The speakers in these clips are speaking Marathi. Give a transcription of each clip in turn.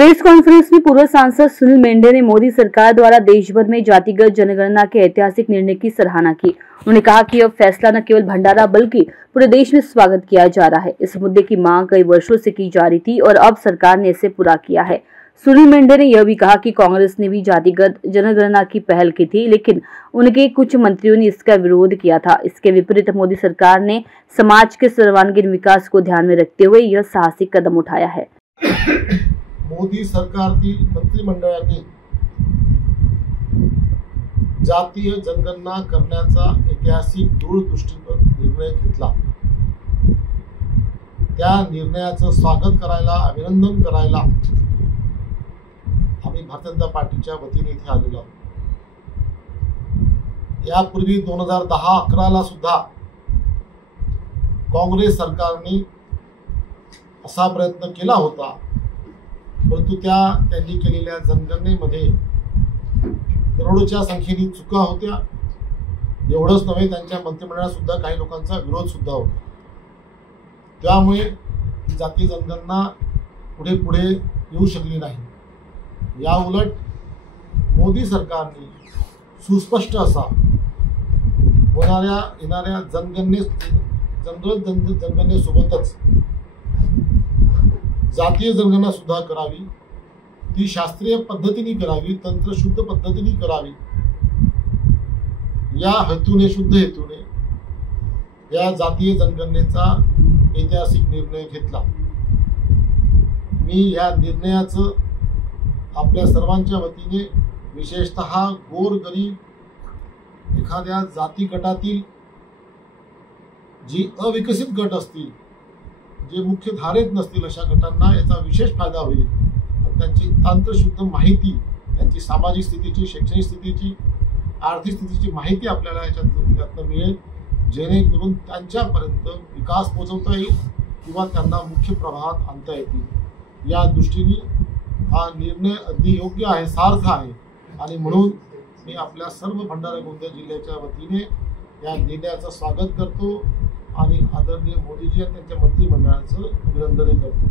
प्रेस कॉन्फ्रेंस में पूर्व सांसद सुनील मेंढे ने मोदी सरकार द्वारा देश भर में जातिगत जनगणना के ऐतिहासिक निर्णय की सराहना की। उन्होंने कहा कि यह फैसला न केवल भंडारा बल्कि पूरे देश में स्वागत किया जा रहा है। इस मुद्दे की मांग कई वर्षों से की जा रही थी और अब सरकार ने इसे पूरा किया है। सुनील मेंढे ने यह भी कहा कि कांग्रेस ने भी जातिगत जनगणना की पहल की थी, लेकिन उनके कुछ मंत्रियों ने इसका विरोध किया था। इसके विपरीत मोदी सरकार ने समाज के सर्वांगीण विकास को ध्यान में रखते हुए यह साहसिक कदम उठाया है। मोदी सरकारतील मंत्रिमंडळाने जातीय जनगणना करण्याचा ऐतिहासिक दूरदृष्टीनं निर्णय घेतला। त्या निर्णयाचं स्वागत करायला, अभिनंदन करायला आम्ही भारतीय जनता पार्टीच्या वतीने इथे आलेलो आहोत। यापूर्वी 2010-11 सुद्धा काँग्रेस सरकारने असा प्रयत्न केला होता, परंतु त्यांनी केलेल्या जनगणनेमध्ये करोडोच्या संख्येने चुका होत्या। एवढंच नव्हे, त्यांच्या मंत्रिमंडळात सुद्धा काही लोकांचा विरोध सुद्धा होता। त्यामुळे जातीय जनगणना पुढे येऊ शकली नाही। या उलट मोदी सरकारने सुस्पष्ट असा येणाऱ्या जनगणनेसोबतच जातीय जनगणना सुद्धा करावी, ती शास्त्रीय पद्धतीने करावी, तंत्रशुद्ध पद्धतीने करावी, या शुद्ध हेतूने या जातीय जनगणनेचा ऐतिहासिक निर्णय घेतला। मी या निर्णयाचं आपल्या सर्वांच्या वतीने, विशेषतः गोरगरीब एखाद्या जाती गटातील जी अविकसित गट असतील, जे मुख्य धारेत नसतील, अशा गटांना याचा विशेष फायदा होईल। त्यांची तंत्रशुद्ध माहिती, त्यांची सामाजिक स्थितीची, शैक्षणिक स्थितीची, आर्थिक स्थितीची माहिती आपल्याला याच्यातून मिळेल, जेणेकरून त्यांच्यापर्यंत विकास पोहोचवता येईल किंवा त्यांना मुख्य प्रवाहात आणता येतील। या दृष्टीने हा निर्णय अगदी योग्य आहे, सार्थ आहे, आणि म्हणून मी आपल्या सर्व भंडारा गोंदिया जिल्ह्याच्या वतीने या निर्णयाचं स्वागत करतो आणि आदरणीय मोदीजी आणि त्यांच्या मंत्रिमंडळाचं अभिनंदन करतो।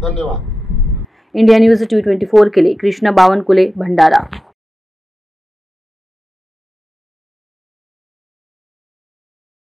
धन्यवाद। इंडिया न्यूज 224 के लिए कृष्णा बावनकुले, भंडारा।